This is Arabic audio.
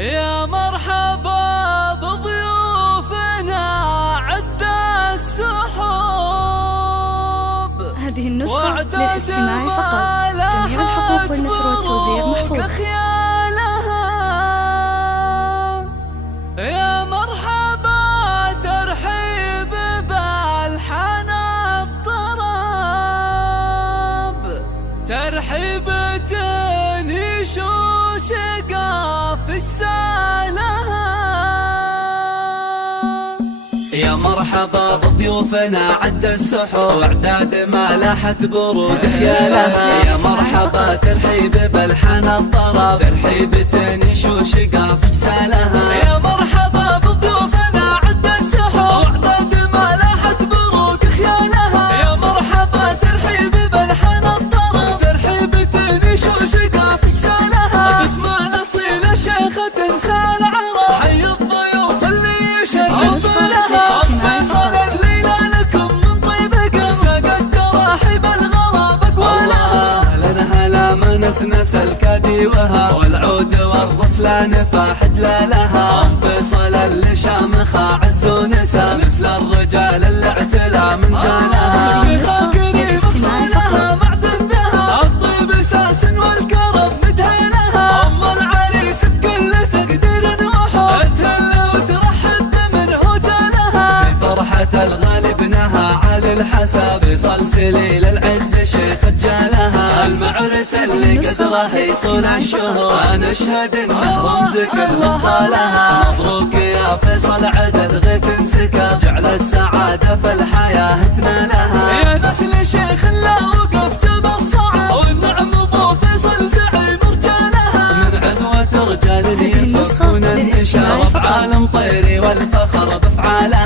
يا مرحبا بضيوفنا عد السحوب. هذه النسخة للاستماع فقط. جميع الحقوق والنشر والتوزيع محفوظ. يا مرحبا ترحيب بالحان الطرب، ترحيبة يشوش قاف اجزالها. يا مرحبا بضيوفنا عد السحور، اعداد ما لاحت برود خيالها. يا مرحبا ترحيب بالحان الطرب، ترحيبة يشوش قاف اجزالها. يا مرحبا بضيوفنا عد السحور، اعداد ما لاحت برود خيالها. يا مرحبا ترحيب بالحان الطرب، ترحيبة يشوش قاف اجزالها. باسم الاصيل الشيخة تنسى العرب، حي الضيوف اللي يشرف لها. فيصل الليلة لكم من طيب قلب، ساقت تراحيب الغراب اقوالها. هلا هلا ما نسنس الكادي وها، والعود والرسلان فاحت لها. ام فيصل اللي شامخة عز ونسى، مثل الرجال اللي اعتلى من زالها. شيخة قريب اصيلها معدن ذهب، الطيب اساس والكرم مدهنها. ام العريس بكل تقدير وحب، تهل وترحب بمنه جالها. في فرحة الغالي ابنها على الحسب، سلسليل العز شيخ جالها. المعرس اللي قدره يطول الشهور، انا اشهد انه رمز كل طالها. مبروك يا فيصل عدل غيث انسكب، جعل السعادة في الحياة تنالها. يا نسل شيخ لا وقف جبل صعب، والنعم ابو فيصل زعيم رجالها. من عزوة رجال يفكون النشار بعالم طيري، والفخر بافعالها.